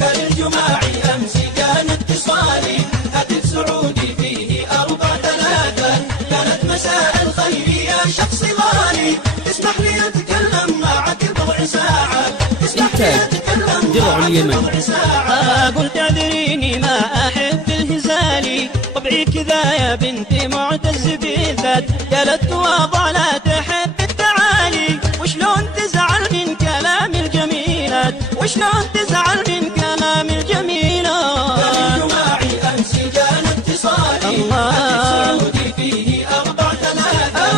قال الجماعي أمس كان اتصالي هاتف سعودي فيه 4-3. كانت مساء الخير يا شخص غالي، اسمح لي أتكلم معك بضع ساعات. اسمح لي أتكلم معك بضع ساعات. قلت اعذريني ما أحب الهزالي، طبعي كذا يا بنتي معتز بالذات. قالت واضع لا تحب التعالي، وشلون تزعل من كلام الجميلات، وشلون تزعل من كلام الجميلات. قال الجماعي أمس كان اتصالي هاتف سعودي فيه 4-3.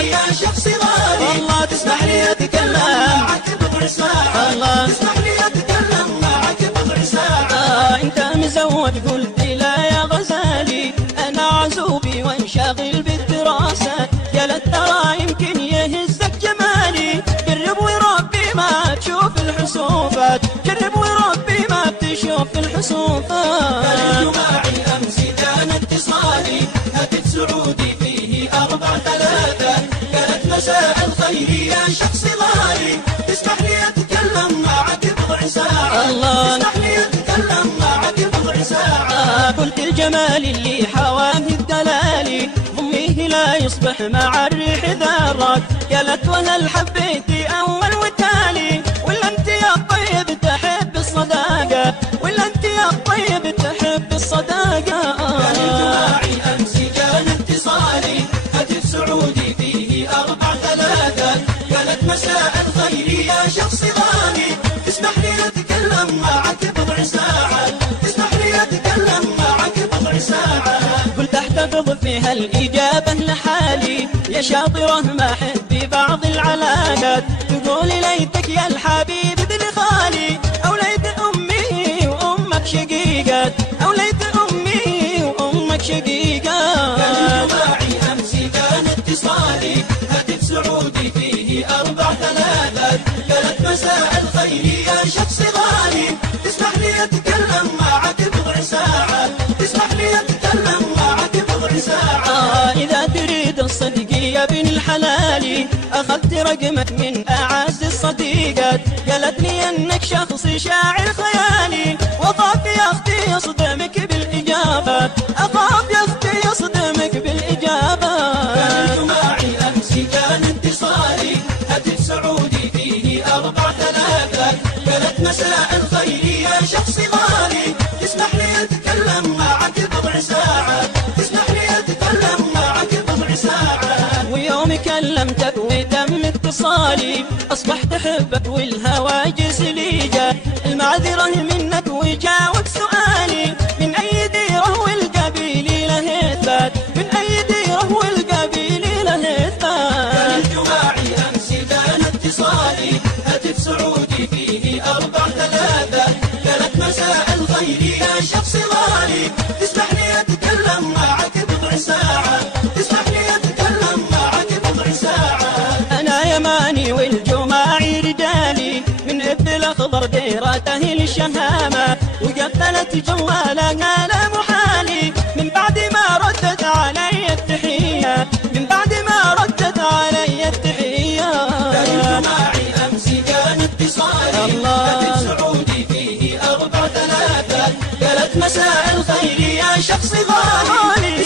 يا شخص غالي والله تسمح لي أتكلم معك بضع ساعات. تسمح لي أتكلم معك بضع ساعات. انت مزود قلت لا يا غزالي، انا عزوبي وانشغل بالدراسة. قالت ترى يمكن يهزك جمالي، جرب وربي ما تشوف الحسوفات، جرب وربي ما تشوف الحسوفات. قال الجماعي أمس كان اتصالي هاتف سعودي فيه 4-3. كانت مساء الخير يا شخص غالي، تسمح لي أتكلم معك بضع ساعات. تسمح لي أتكلم معك بضع ساعات. قلت الجمال اللي حواه الدلالي، ضميه لا يصبح مع الريح ذرات. قالت وهل حبيتي أول وتالي، ولا أنت يا طيب تحب الصداقة، ولا أنت يا طيب تحب الصداقة. قال الجماعي أمس كان اتصالي هاتف سعودي فيه 4-3. كانت مساء الخير يا شخص غالي، تسمح لي أتكلم معك بضع ساعات. تسمح لي أتكلم معك بضع ساعات. قلت احتفظ فيها الإجابة لحالي، يا شاطرة ما حبي بعض العلاقات. تقولي ليتك يا الحبيب ابن خالي، أو ليت أمي وأمك شقيقات، أو ليت أمي وأمك شقيقات. قال الجماعي أمس كان اتصالي هاتف سعودي فيه 4-3. كانت مساء الخير يا شخص غالي، تسمح لي أتكلم معك بضع ساعات. تسمح لي أتكلم معك بضع ساعات. إذا تريد الصدق يا بن الحلالي، أخذت رقمك من أعز الصديقات. قالت لي أنك شخص شاعر خيالي، وأخاف يا أختي يصدمك بالإجابات، أخاف يا أختي يصدمك بالإجابات. قال الجماعي أمس كان اتصالي هاتف سعودي فيه 4-3. كانت مساء الخير يا شخص غالي، تسمح لي أتكلم معك بضع ساعات. تسمح لي أتكلم معك بضع ساعات. ويوم كلمتك وتم اتصالي، أصبحت أحبك والهواجس لي جات. المعذرة منك وجاوب سؤالي، من أي ديره والقبيل له إثبات، من أي ديره والقبيل له إثبات. قال الجماعي أمس كان اتصالي هاتف سعودي فيه 4-3. كانت مساء الخير يا شخص غالي، تسمح لي أتكلم معك بضع ساعات. تسمح لي أتكلم معك بضع ساعات. أنا يماني والجماعي رجالي، من إبن الأخضر ديرته للشهامة، وقفلت جوالها لا محالي، من بعد ما ردت علي التحية، من بعد ما ردت علي التحية. قال الجماعي أمس كان اتصالي هاتف سعودي فيه 4-3. قالت مساء الخير يا شخص غالي،